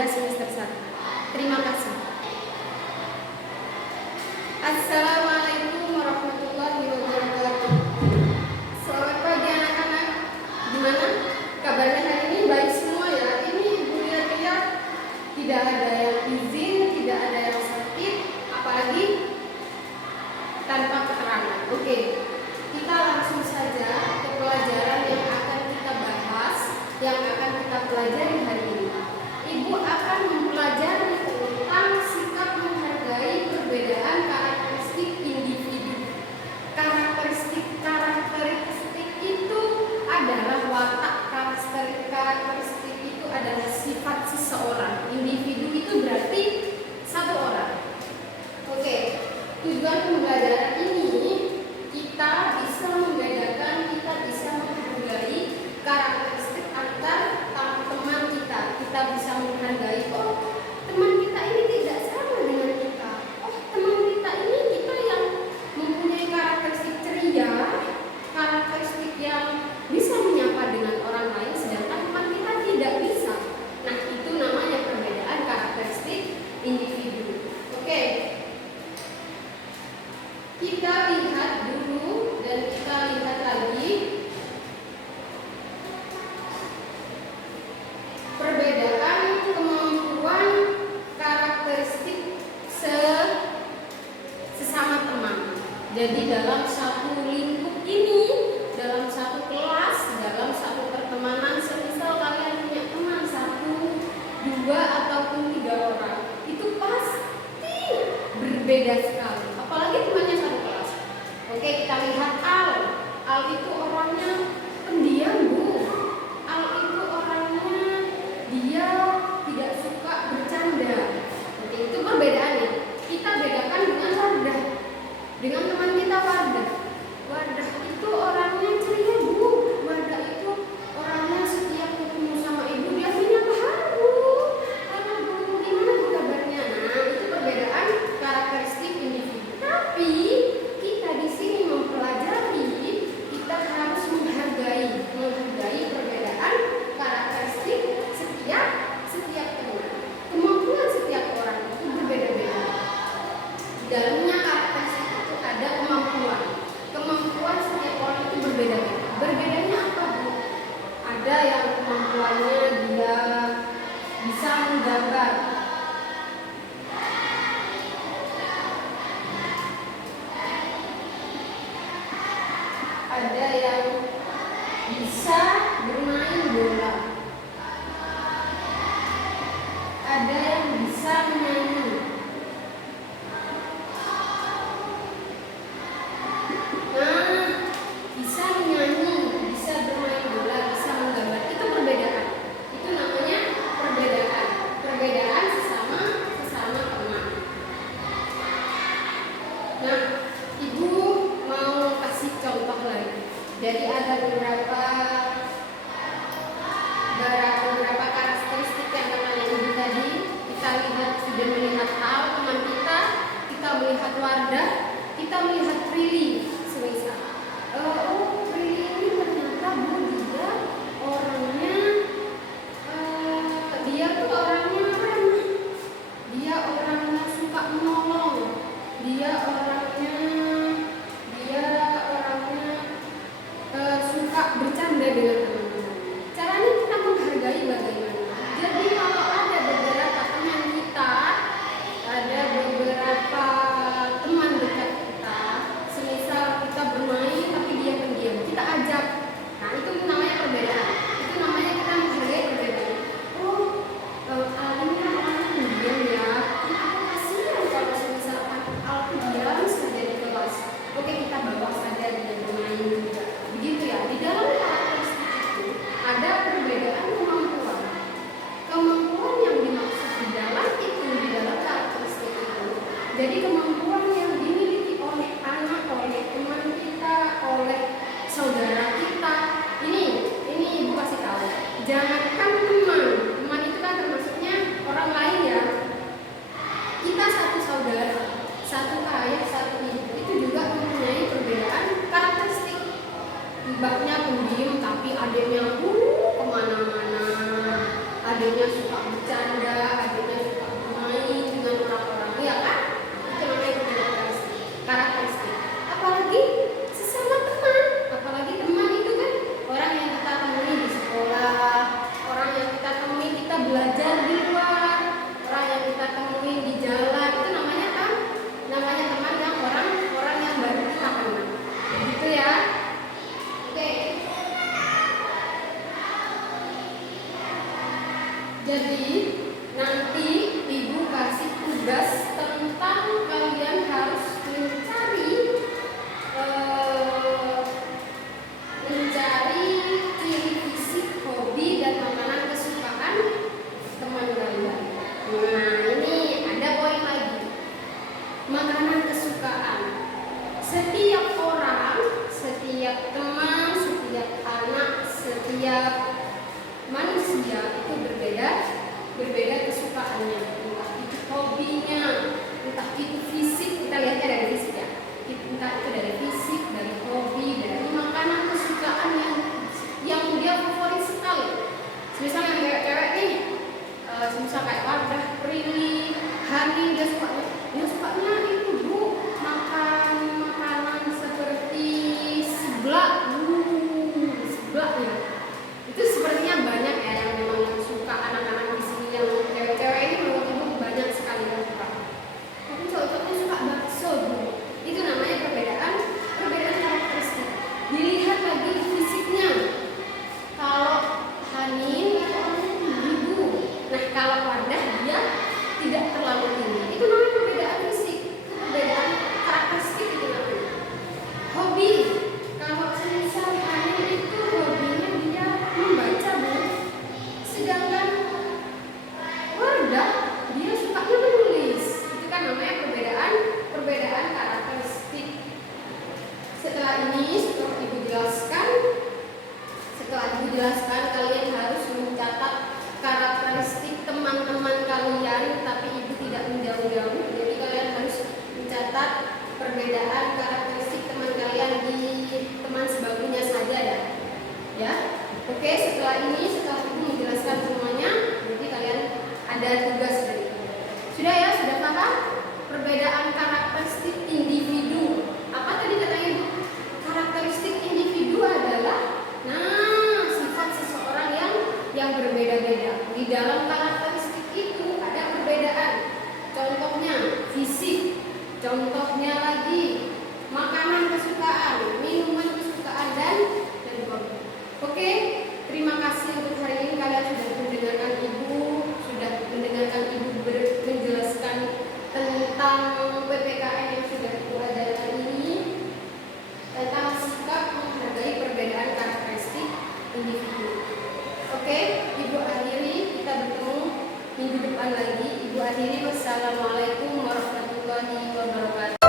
Muhammadiyah semester 1. Terima kasih. Assalamualaikum warahmatullahi wabarakatuh. Selamat pagi anak-anak. Gimana kabarnya hari ini? Baik semua ya. Ini Ibu lihat-lihat tidak ada yang izin, tidak ada yang sakit, apalagi tanpa keterangan. Oke, kita langsung saja ke pelajaran yang akan kita bahas, yang akan kita pelajari hari ini. Ibu akan mempelajari tentang sikap menghargai perbedaan karakteristik individu. Karakteristik itu adalah watak, karakteristik itu adalah sifat seseorang. Individu itu berarti satu orang. Oke, tujuan pembelajaran ini kita bisa membedakan, kita bisa menghargai karakteristik antar teman kita. Kita bisa menghargai, oh teman kita ini tidak sama dengan kita. Oh teman kita ini kita yang mempunyai karakteristik ceria, karakteristik yang bisa menyapa dengan orang lain, sedangkan teman kita tidak bisa. Nah itu namanya perbedaan karakteristik individu. Oke, kita lihat dulu dan kita lihat lagi perbedaan kemampuan karakteristik sesama teman. Jadi dalam satu lingkup ini, dalam satu kelas, dalam satu pertemanan, semisal kalian punya teman 1, 2 ataupun 3 orang, itu pasti berbeda sekali. Apalagi temannya satu kelas. Oke, kita lihat Al. Al itu orangnya pendiam, Bu. Al itu orangnya dia tidak suka bercanda. Oke, itu perbedaannya. Kita bedakan dengan Wardah. Dengan teman kita Wardah. Wardah itu orangnya ceria, Bu. Wardah itu orangnya setiap ketemu sama ibu dia menyapa, "Halo, halo Bu, gimana Bu kabarnya?" Nah, itu perbedaan karakteristik individu. Tapi kita di sini mempelajari, kita harus menghargai perbedaan karakteristik setiap teman. Kemampuan setiap orang itu berbeda-beda. Di dalamnya karakteristik itu ada kemampuan. Kemampuan setiap orang itu berbeda-beda. Berbedanya apa, Bu? Ada yang kemampuannya dia bisa menggambar. Ada yang bisa bermain bola. Ada yang bisa menyanyi. Nah, bisa menyanyi, bisa bermain bola, bisa menggambar. Itu perbedaan. Itu namanya perbedaan. Perbedaan sesama teman. Nah, Ibu mau kasih contoh lagi. Jadi ada beberapa karakteristik yang namanya Ibu tadi. Kita sudah melihat Al, teman kita melihat Wardah, kita melihat Prilly. Semisal, oh Prilly ini ternyata Bu dia orangnya, dia tuh orangnya ramah, dia orangnya suka menolong, dia orangnya suka bercanda dengan teman-teman. Caranya kita menghargai bagaimana. Jadi kalau ada beberapa teman kita, ada beberapa teman dekat kita, semisal kita bermain tapi dia pendiam, kita ajak. Nah itu namanya perbedaan. Itu namanya kita menghargai perbedaan. Oh, Al ini kan orangnya pendiam ya. Aku kasihan kalau semisal Al pendiam saja di kelas. Oke, kita bawa saja dia bermain juga. Begitu ya. Di dalam karakteristik itu ada perbedaan kemampuan. Kemampuan yang dimaksud di dalam karakteristik itu. Jadi kemampuan yang dimiliki oleh anak, oleh teman kita, oleh saudara kita. Ini Ibu kasih tahu. Jangankan teman itu kan termasuknya orang lain ya. Kita satu saudara, satu ayah, satu ibu, itu juga mempunyai perbedaan karakteristik. Mbaknya pendiam tapi adiknya kemana-mana. Adiknya suka bercanda. bercanda, adiknya suka bermain dengan orang-orang, ya kan? Itu namanya perbedaan karakteristik. Apalagi sesama teman, apalagi teman itu kan orang yang kita temui di sekolah, orang yang kita temui kita belajar di luar, orang yang kita temui di jalan, itu namanya kan? Namanya teman yang orang yang baru kita kenal. Gitu ya. Oke. Jadi nanti ibu kasih tugas tentang kalian harus mencari ciri fisik, hobi dan makanan kesukaan teman kalian. Nah, ini ada poin lagi. Makanan kesukaan. Setiap orang, setiap teman, setiap anak, setiap manusia itu berbeda kesukaannya, entah itu hobinya, entah itu fisik, kita lihatnya dari fisik ya, entah itu dari fisik, dari hobi, dari makanan kesukaan yang dia favorit sekali. Misal yang cewek-cewek nih, misal kayak Wardah, Prilly, Hani, dia sukanya itu bu makan makanan seperti seblak, seblak ya. Itu sepertinya banyak ya yang memang yang suka, anak-anak di sini yang cewek-cewek ini menurut ibu banyak sekali yang suka. Tapi cowok-cowoknya suka bakso bu. Itu namanya perbedaan karakteristik. Dilihat lagi fisiknya. Kalau Hanin itu orangnya tinggi. Nah kalau Wardah dia tidak terlalu tinggi. Itu namanya perbedaan fisik, perbedaan karakteristik itu namanya. Hobi. Kalau misal Hanin itu hobinya dia membaca bu, sedangkan Wardah dia sukanya menulis. Itu kan namanya perbedaan karakteristik. Setelah ibu jelaskan, kalian harus mencatat karakteristik teman-teman kalian, tapi ibu tidak menjauh-jauh. Jadi kalian harus mencatat perbedaan karakteristik teman kalian di teman sebagunya saja ya. Ya, oke. Setelah ibu menjelaskan semuanya, jadi kalian ada tugas dari ibu. Sudah ya, sudah paham? Perbedaan karakteristik individu. Apa tadi kata ibu? Karakteristik individu adalah, sifat seseorang yang berbeda-beda. Di dalam karakteristik itu ada perbedaan. Contohnya fisik, contohnya lagi makanan kesukaan, minuman kesukaan dan hobi. Oke, terima kasih untuk hari ini kalian sudah mendengarkan ibu menjelaskan tentang PPKN yang sudah ibu ajarkan ini, tentang sikap menghargai perbedaan karakteristik individu. Oke, ibu akhiri, kita bertemu minggu depan lagi. Ibu akhiri, wassalamualaikum warahmatullahi wabarakatuh.